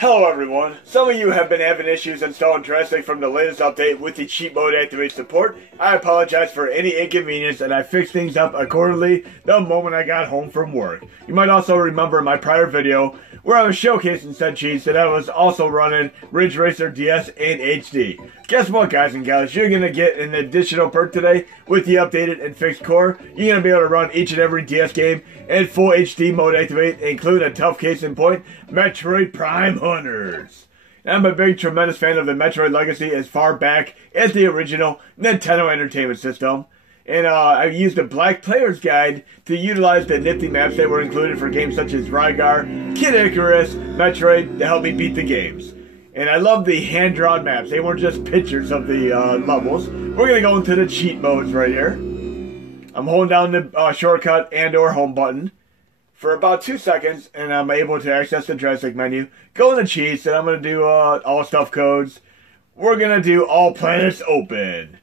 Hello everyone. Some of you have been having issues installing DraStic from the latest update with the cheat mode activate support. I apologize for any inconvenience and I fixed things up accordingly the moment I got home from work. You might also remember in my prior video where I was showcasing said cheats that I was also running Ridge Racer DS and HD. Guess what, guys and gals? You're going to get an additional perk today with the updated and fixed core. You're going to be able to run each and every DS game in full HD mode activate, including a tough case in point, Metroid Prime Hunters. I'm a big, tremendous fan of the Metroid legacy as far back as the original Nintendo Entertainment System. And I used a Black Player's Guide to utilize the nifty maps that were included for games such as Rygar, Kid Icarus, Metroid to help me beat the games. And I love the hand-drawn maps. They weren't just pictures of the levels. We're going to go into the cheat modes right here. I'm holding down the shortcut and or home button for about 2 seconds, and I'm able to access the DraStic menu. Go into cheats, and I'm going to do all stuff codes. We're going to do all planets open.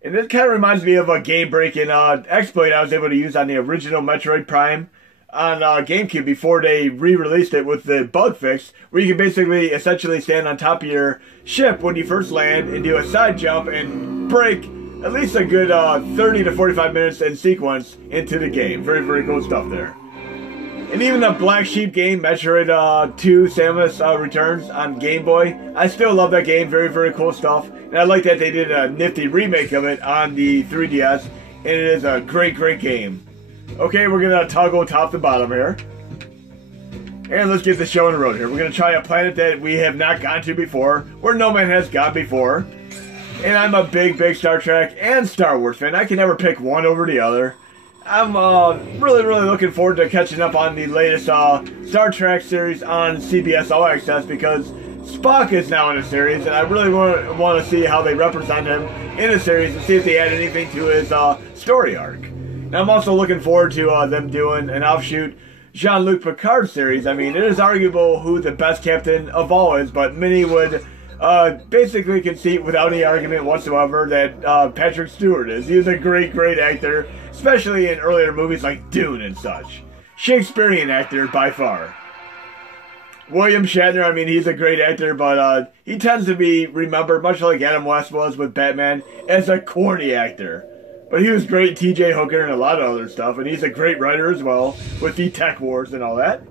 And this kind of reminds me of a game-breaking exploit I was able to use on the original Metroid Prime on GameCube before they re-released it with the bug fix, where you can basically essentially stand on top of your ship when you first land and do a side jump and break at least a good 30 to 45 minutes in sequence into the game. Very, very cool stuff there. And even the Black Sheep game, Metroid 2 Samus Returns on Game Boy, I still love that game. Very, very cool stuff. And I like that they did a nifty remake of it on the 3DS. And it is a great, great game. Okay, we're going to toggle top to bottom here. And let's get the show on the road here. We're going to try a planet that we have not gone to before, where no man has gone before. And I'm a big, big Star Trek and Star Wars fan. I can never pick one over the other. I'm really, really looking forward to catching up on the latest Star Trek series on CBS All Access because Spock is now in the series, and I really want to see how they represent him in the series and see if they add anything to his story arc. And I'm also looking forward to them doing an offshoot Jean-Luc Picard series. I mean, it is arguable who the best captain of all is, but many would basically concede without any argument whatsoever that Patrick Stewart is. He's a great, great actor, especially in earlier movies like Dune and such. Shakespearean actor by far. William Shatner, I mean, he's a great actor, but he tends to be remembered, much like Adam West was with Batman, as a corny actor. But he was great in T.J. Hooker and a lot of other stuff, and he's a great writer as well, with the Tech Wars and all that.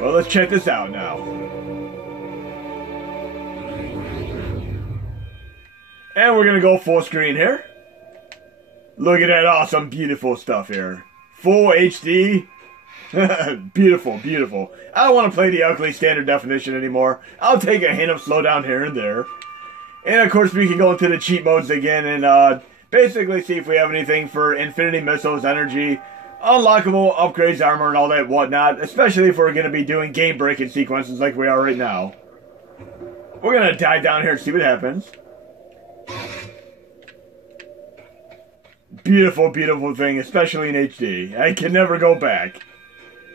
Well, let's check this out now. And we're going to go full screen here. Look at that awesome, beautiful stuff here. Full HD. Beautiful, beautiful. I don't want to play the ugly standard definition anymore. I'll take a hint of slowdown here and there. And of course we can go into the cheat modes again and basically see if we have anything for infinity missiles, energy, unlockable upgrades, armor, and all that whatnot. Especially if we're going to be doing game-breaking sequences like we are right now. We're going to dive down here and see what happens. Beautiful, beautiful thing, especially in HD. I can never go back.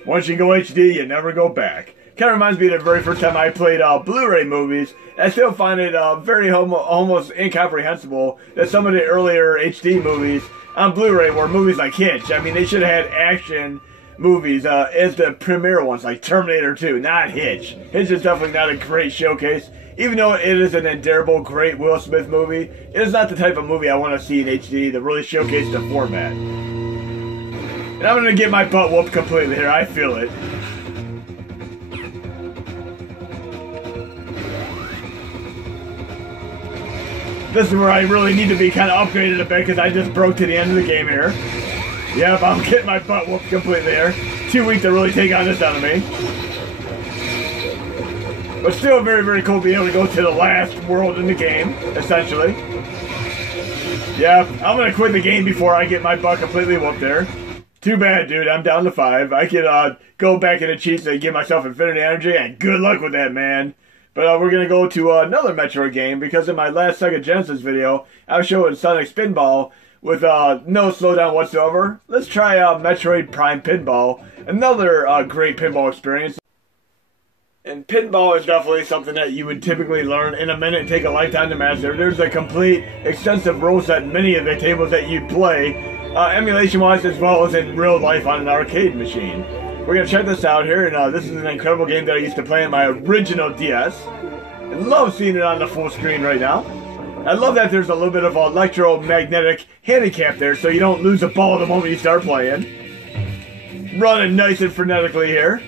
Once you go HD, you never go back. Kind of reminds me of the very first time I played Blu-ray movies. I still find it very almost incomprehensible that some of the earlier HD movies on Blu-ray were movies like Hitch. I mean, they should have had action movies as the premiere ones, like Terminator 2, not Hitch. Hitch is definitely not a great showcase. Even though it is an endearable, great Will Smith movie, it is not the type of movie I want to see in HD that really showcase the format. And I'm going to get my butt whooped completely here. I feel it. This is where I really need to be kind of upgraded a bit because I just broke to the end of the game here. Yep, I'm getting my butt whooped completely here. Too weak to really take on this out of me. But still very, very cool to be able to go to the last world in the game, essentially. Yeah, I'm going to quit the game before I get my butt completely whooped there. Too bad, dude. I'm down to 5. I could go back into cheats and give myself infinity energy, and good luck with that, man. But we're going to go to another Metroid game, because in my last Sega Genesis video, I was showing Sonic Pinball with no slowdown whatsoever. Let's try Metroid Prime Pinball, another great pinball experience. And pinball is definitely something that you would typically learn in a minute and take a lifetime to master. There's a complete, extensive rule set in many of the tables that you play, emulation-wise as well as in real life on an arcade machine. We're going to check this out here, and this is an incredible game that I used to play on my original DS. I love seeing it on the full screen right now. I love that there's a little bit of electromagnetic handicap there, so you don't lose a ball the moment you start playing. Running nice and frenetically here.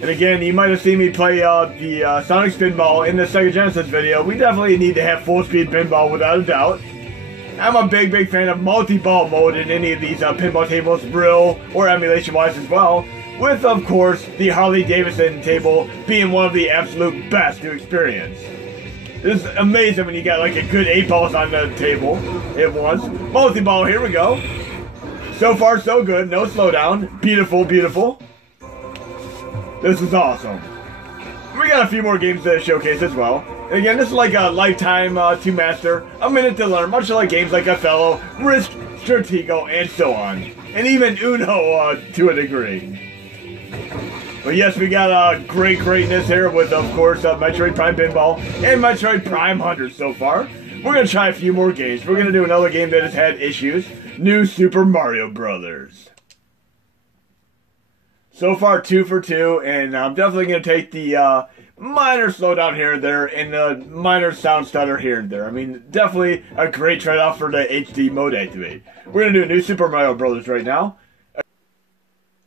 And again, you might have seen me play the Sonic Pinball in the Sega Genesis video. We definitely need to have full-speed pinball without a doubt. I'm a big fan of multi-ball mode in any of these pinball tables, real or emulation-wise as well. With, of course, the Harley-Davidson table being one of the absolute best to experience. It's amazing when you got like a good 8 balls on the table. It was. Multi-ball, here we go. So far, so good. No slowdown. Beautiful, beautiful. This is awesome. We got a few more games to showcase as well. And again, this is like a lifetime to master, a minute to learn, much like games like Othello, Risk, Stratego, and so on. And even Uno to a degree. But yes, we got greatness here with, of course, Metroid Prime Pinball and Metroid Prime Hunters so far. We're going to try a few more games. We're going to do another game that has had issues. New Super Mario Brothers. So far, 2 for 2, and I'm definitely going to take the minor slowdown here and there, and the minor sound stutter here and there. I mean, definitely a great trade-off for the HD mode activate. We're going to do New Super Mario Brothers right now.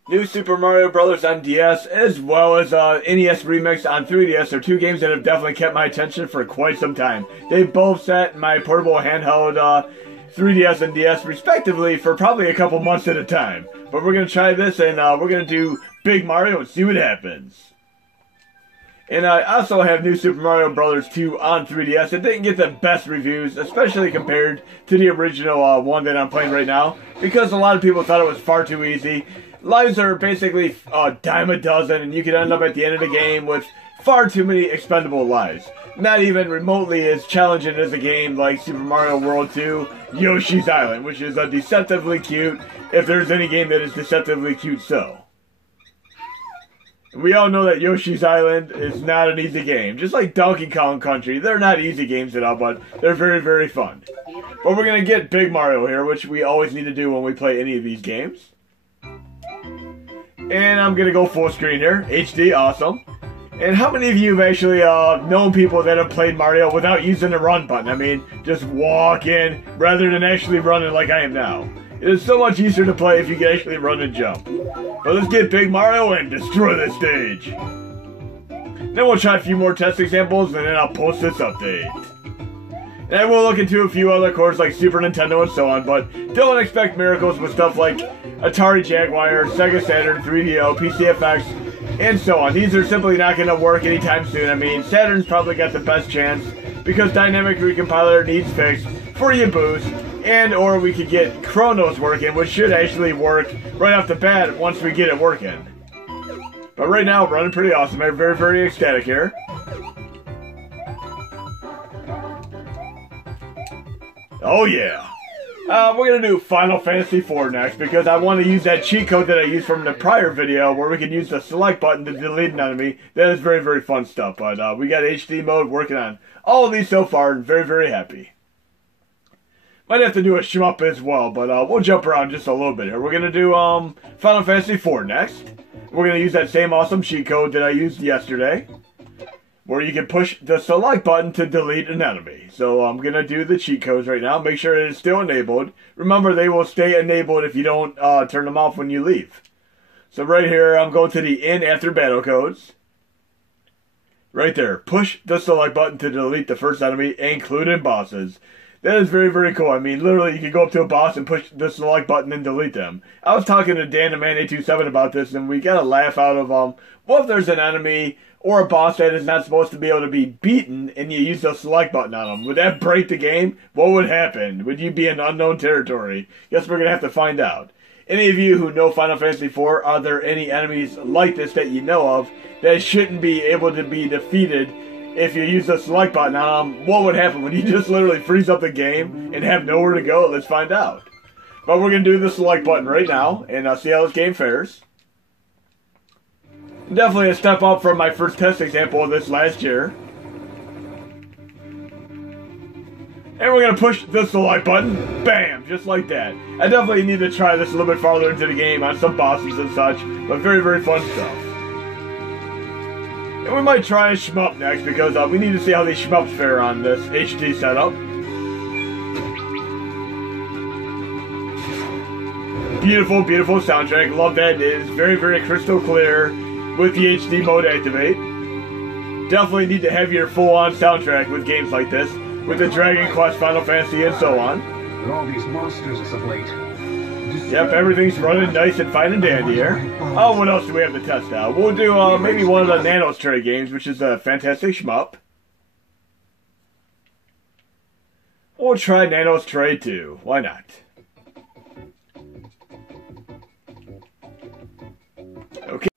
New Super Mario Bros. On DS, as well as NES Remix on 3DS, are two games that have definitely kept my attention for quite some time. They both sat in my portable handheld 3DS and DS respectively for probably a couple months at a time. But we're going to try this, and we're going to do Big Mario and see what happens. And I also have New Super Mario Bros. 2 on 3DS. It didn't get the best reviews, especially compared to the original one that I'm playing right now, because a lot of people thought it was far too easy. Lives are basically a dime a dozen, and you can end up at the end of the game with far too many expendable lives. Not even remotely as challenging as a game like Super Mario World 2, Yoshi's Island, which is deceptively cute, if there's any game that is deceptively cute so. We all know that Yoshi's Island is not an easy game. Just like Donkey Kong Country, they're not easy games at all, but they're very fun. But we're going to get Big Mario here, which we always need to do when we play any of these games. And I'm going to go full screen here. HD, awesome. And how many of you have actually known people that have played Mario without using the run button? I mean, just walk in rather than actually running like I am now. It is so much easier to play if you can actually run and jump. But let's get Big Mario and destroy the stage. Then we'll try a few more test examples, and then I'll post this update. And we'll look into a few other cores like Super Nintendo and so on, but don't expect miracles with stuff like Atari Jaguar, Sega Saturn, 3DO, PCFX, and so on. These are simply not going to work anytime soon. I mean, Saturn's probably got the best chance because Dynamic Recompiler needs fixed for your boost, and or we could get Chronos working, which should actually work right off the bat once we get it working. But right now, running pretty awesome. I'm very ecstatic here. Oh yeah. We're going to do Final Fantasy IV next, because I want to use that cheat code that I used from the prior video where we can use the select button to delete an enemy. That is very fun stuff, but we got HD mode working on all of these so far, and very happy. Might have to do a shmup as well, but we'll jump around just a little bit here. We're going to do Final Fantasy IV next. We're going to use that same awesome cheat code that I used yesterday, where you can push the select button to delete an enemy. So I'm going to do the cheat codes right now. Make sure it is still enabled. Remember, they will stay enabled if you don't turn them off when you leave. So right here, I'm going to the in after battle codes. Right there. Push the select button to delete the first enemy, including bosses. That is very cool. I mean, literally, you can go up to a boss and push the select button and delete them. I was talking to Dan the Man 827 about this, and we got a laugh out of what if there's an enemy or a boss that is not supposed to be able to be beaten, and you use the select button on them? Would that break the game? What would happen? Would you be in unknown territory? Guess we're going to have to find out. Any of you who know Final Fantasy IV, are there any enemies like this that you know of that shouldn't be able to be defeated if you use the select button on them? What would happen? Would you just literally freeze up the game and have nowhere to go? Let's find out. But we're going to do the select button right now, and see how this game fares. Definitely a step up from my first test example of this last year. And And we're going to push the select button. Bam! Just like that. I definitely need to try this a little bit farther into the game on some bosses and such. But very, very fun stuff. And we might try a shmup next because we need to see how these shmups fare on this HD setup. Beautiful, beautiful soundtrack. Love that. It is very, very crystal clear with the HD mode activate. Definitely need to have your full-on soundtrack with games like this, with the Dragon Quest, Final Fantasy, and so on. With all these monsters as of late. Yep, everything's running nice and fine and dandy here. Oh, what else do we have to test out? We'll do maybe one of the Nanos Tray games, which is a fantastic shmup. We'll try Nanos Tray too. Why not? Okay.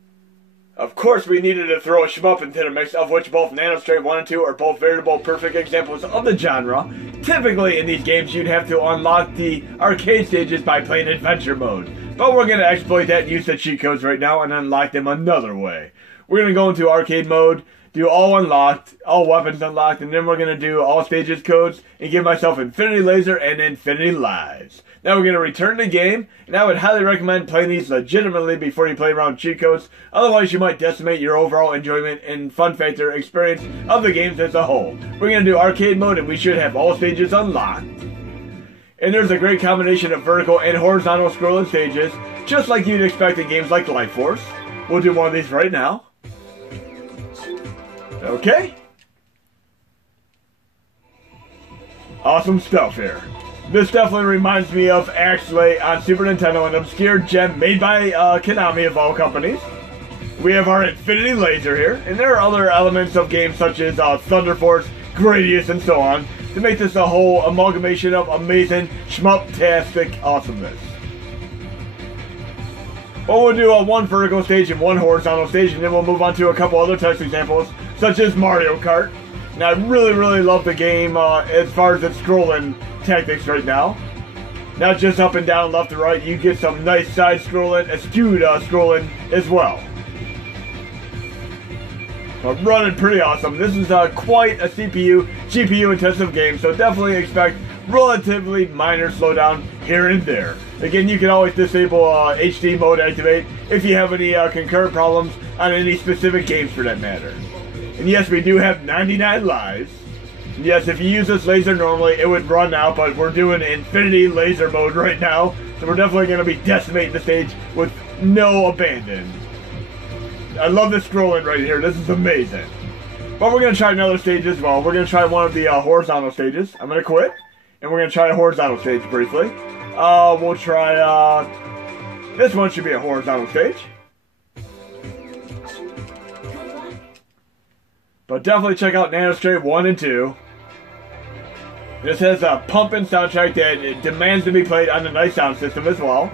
Of course, we needed to throw a shmup into the mix, of which both Nanos Tray 1 and 2 are both veritable perfect examples of the genre. Typically, in these games, you'd have to unlock the arcade stages by playing adventure mode. But we're going to exploit that and use the cheat codes right now and unlock them another way. We're going to go into arcade mode, do all unlocked, all weapons unlocked, and then we're going to do all stages codes and give myself Infinity Laser and Infinity Lives. Now we're going to return the game, and I would highly recommend playing these legitimately before you play around with cheat codes. Otherwise, you might decimate your overall enjoyment and fun factor experience of the games as a whole. We're going to do arcade mode, and we should have all stages unlocked. And there's a great combination of vertical and horizontal scrolling stages, just like you'd expect in games like Life Force. We'll do one of these right now. Okay. Awesome stuff here. This definitely reminds me of, actually, on Super Nintendo, an obscure gem made by Konami of all companies. We have our Infinity Laser here, and there are other elements of games such as Thunder Force, Gradius, and so on, to make this a whole amalgamation of amazing shmup-tastic awesomeness. Well, we'll do one vertical stage and one horizontal stage, and then we'll move on to a couple other test examples, such as Mario Kart. And I really, really love the game as far as its scrolling tactics right now. Not just up and down, left and right, you get some nice side scrolling, astute scrolling as well. But running pretty awesome. This is quite a CPU, GPU intensive game, so definitely expect relatively minor slowdown here and there. Again, you can always disable HD mode activate if you have any concurrent problems on any specific games for that matter. And yes, we do have 99 lives. And yes, if you use this laser normally, it would run out, but we're doing Infinity Laser mode right now, so we're definitely going to be decimating the stage with no abandon. I love this scrolling right here. This is amazing. But we're going to try another stage as well. We're going to try one of the horizontal stages. I'm going to quit, and we're going to try a horizontal stage briefly. We'll try, this one should be a horizontal stage. But definitely check out Nanos Tray 1 and 2. This has a pumping soundtrack that demands to be played on a nice sound system as well.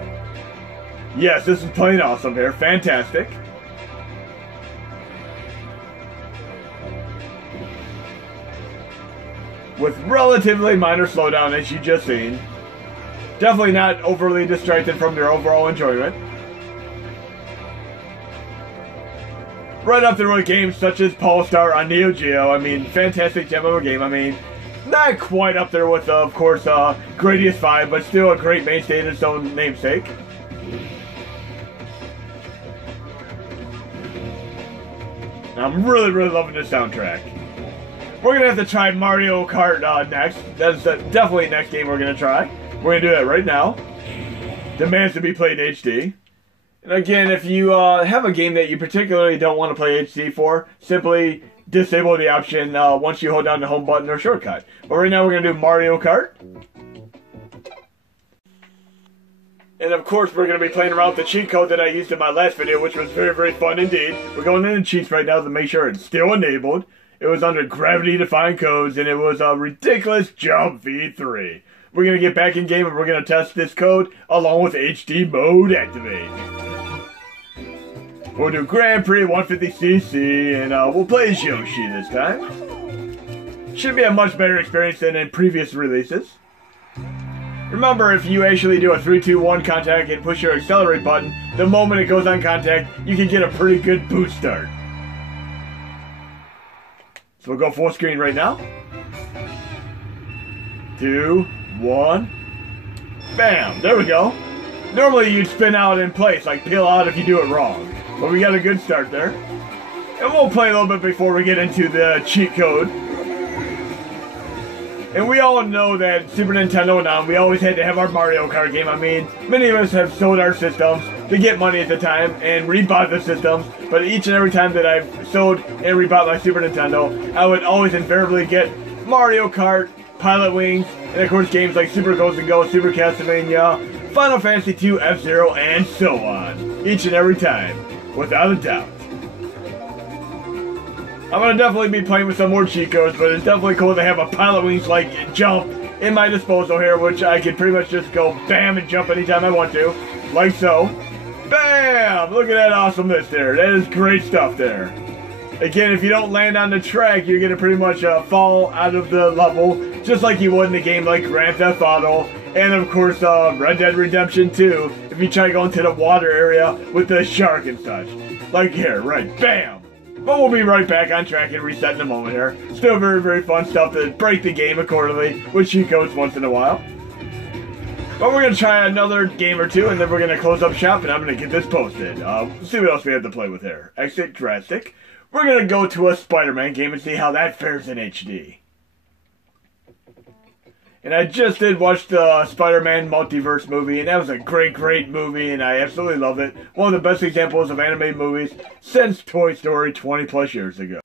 Yes, this is playing awesome here. Fantastic. With relatively minor slowdown, as you just seen. Definitely not overly distracted from your overall enjoyment. Right up there with games such as Polestar on Neo Geo. I mean, fantastic gem of a game. I mean, not quite up there with, of course, Gradius 5, but still a great mainstay in its own namesake. I'm really, really loving this soundtrack. We're going to have to try Mario Kart next. That's definitely the next game we're going to try. We're going to do that right now. Demands to be played in HD. And again, if you have a game that you particularly don't want to play HD for, simply disable the option once you hold down the home button or shortcut. But right now we're going to do Mario Kart. And of course we're going to be playing around with the cheat code that I used in my last video, which was very, very fun indeed. We're going into Cheats right now to make sure it's still enabled. It was under gravity-defying codes, and it was a ridiculous jump V3. We're going to get back in game and we're going to test this code along with HD mode activate. We'll do Grand Prix 150cc, and we'll play as Yoshi this time. Should be a much better experience than in previous releases. Remember, if you actually do a 3-2-1 contact and push your accelerate button, the moment it goes on contact, you can get a pretty good boot start. So we'll go full screen right now. 2, 1. Bam! There we go. Normally you'd spin out in place, like peel out if you do it wrong. But we got a good start there. And we'll play a little bit before we get into the cheat code. And we all know that Super Nintendo and on, we always had to have our Mario Kart game. I mean, many of us have sold our systems to get money at the time and rebought the systems. But each and every time that I've sold and rebought my Super Nintendo, I would always invariably get Mario Kart, Pilot Wings, and of course games like Super Ghost and Go, Super Castlevania, Final Fantasy II, F-Zero, and so on. Each and every time, without a doubt. I'm going to definitely be playing with some more cheat codes, but it's definitely cool to have a Pilot Wings-like jump in my disposal here, which I can pretty much just go bam and jump anytime I want to, like so. Bam! Look at that awesomeness there. That is great stuff there. Again, if you don't land on the track, you're going to pretty much fall out of the level, just like you would in a game like Grand Theft Auto, and of course Red Dead Redemption 2, if you try to go into the water area with the shark and such. Like here, right, bam! But we'll be right back on track and reset in a moment here. Still very, very fun stuff to break the game accordingly with cheat codes once in a while. But we're going to try another game or two, and then we're going to close up shop, and I'm going to get this posted. See what else we have to play with here. Exit DraStic. We're going to go to a Spider-Man game and see how that fares in HD. And I just did watch the Spider-Man Multiverse movie, and that was a great, great movie, and I absolutely love it. One of the best examples of animated movies since Toy Story 20 plus years ago.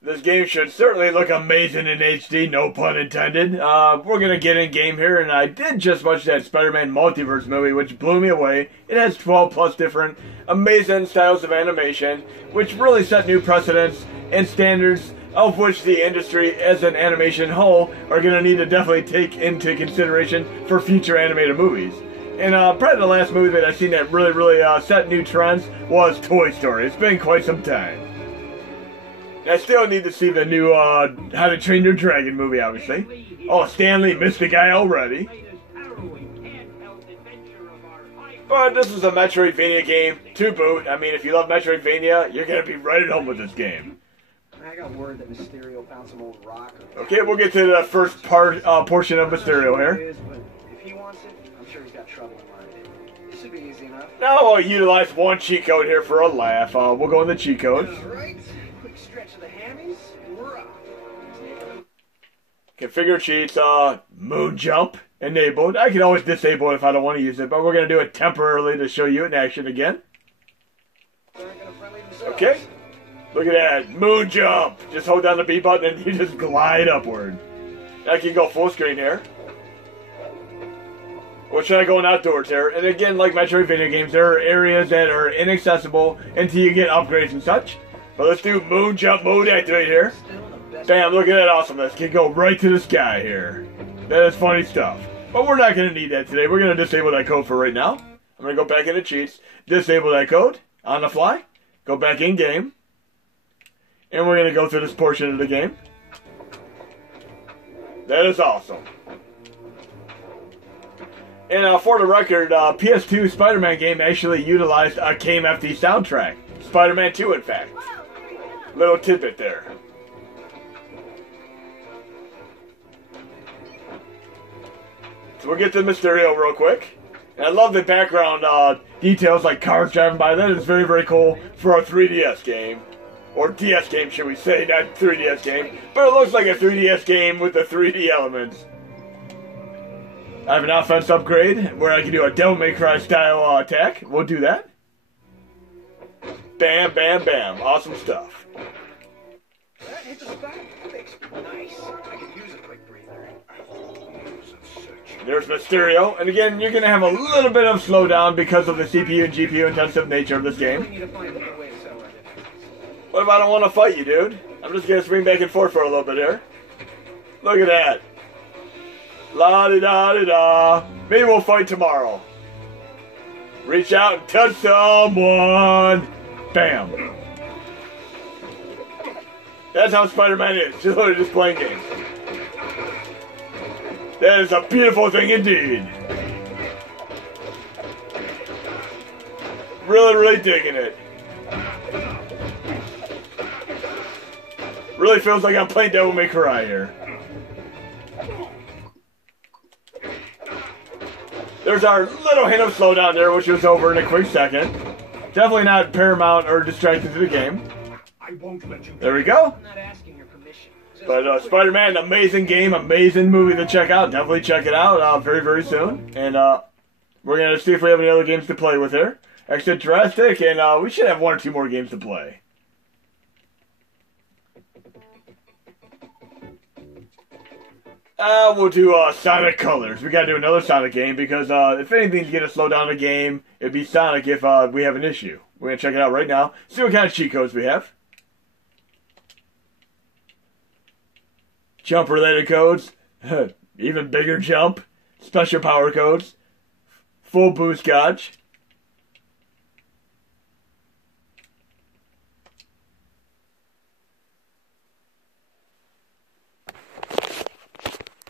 This game should certainly look amazing in HD, no pun intended. We're going to get in game here, and I did just watch that Spider-Man Multiverse movie, which blew me away. It has 12 plus different amazing styles of animation, which really set new precedents and standards of which the industry as an animation whole are going to need to definitely take into consideration for future animated movies. And probably the last movie that I've seen that really set new trends was Toy Story. It's been quite some time. I still need to see the new How to Train Your Dragon movie, obviously. Oh, Stanley missed the guy already. But this is a Metroidvania game to boot. I mean, if you love Metroidvania, you're going to be right at home with this game. I got word that Mysterio found some old rock. Okay, we'll get to the first portion of Mysterio here. But if he wants it, I'm sure he's got trouble in mind. It should be easy enough. Now we'll utilize one cheat code here for a laugh. We'll go in the cheat codes. Alright, quick stretch of the hammies, and we're off. Configure cheats, moon jump enabled. I can always disable it if I don't want to use it, but we're going to do it temporarily to show you in action again. Okay. Look at that, moon jump! Just hold down the B button and you just glide upward. Now I can go full screen here. We'll try going outdoors here. And again, like Metroidvania games, there are areas that are inaccessible until you get upgrades and such. But let's do moon jump mode activate here. Bam, look at that awesomeness. Can go right to the sky here. That is funny stuff. But we're not going to need that today. We're going to disable that code for right now. I'm going to go back into cheats, disable that code on the fly, go back in game. And we're going to go through this portion of the game. That is awesome. And for the record, PS2 Spider-Man game actually utilized a KMFD soundtrack. Spider-Man 2, in fact. Little tidbit there. So we'll get to Mysterio real quick. And I love the background details like cars driving by. That is very, very cool for a 3DS game. Or DS game, should we say, not 3DS game. But it looks like a 3DS game with the 3D elements. I have an offense upgrade where I can do a Devil May Cry style attack. We'll do that. Bam, bam, bam. Awesome stuff. That hit the spot. Nice. I could use a quick breather. There's Mysterio. And again, you're going to have a little bit of slowdown because of the CPU and GPU intensive nature of this game. What if I don't want to fight you, dude? I'm just going to swing back and forth for a little bit here. Look at that. La-di-da-di-da. Maybe we'll fight tomorrow. Reach out and touch someone. Bam. That's how Spider-Man is. Just literally just playing games. That is a beautiful thing indeed. Really, really digging it. Really feels like I'm playing Devil May Cry here. There's our little hint of slowdown there, which was over in a quick second. Definitely not paramount or distracting to the game. I won't let you. There we go. I'm not asking your permission. But Spider-Man, amazing game, amazing movie to check out. Definitely check it out very, very soon. And we're going to see if we have any other games to play with here. Exit DraStic, and we should have 1 or 2 more games to play. We'll do Sonic Colors. We gotta do another Sonic game because if anything to get a slow down a game, it'd be Sonic if we have an issue. We're gonna check it out right now. See what kind of cheat codes we have. Jump related codes. Even bigger jump. Special power codes. Full boost gauge.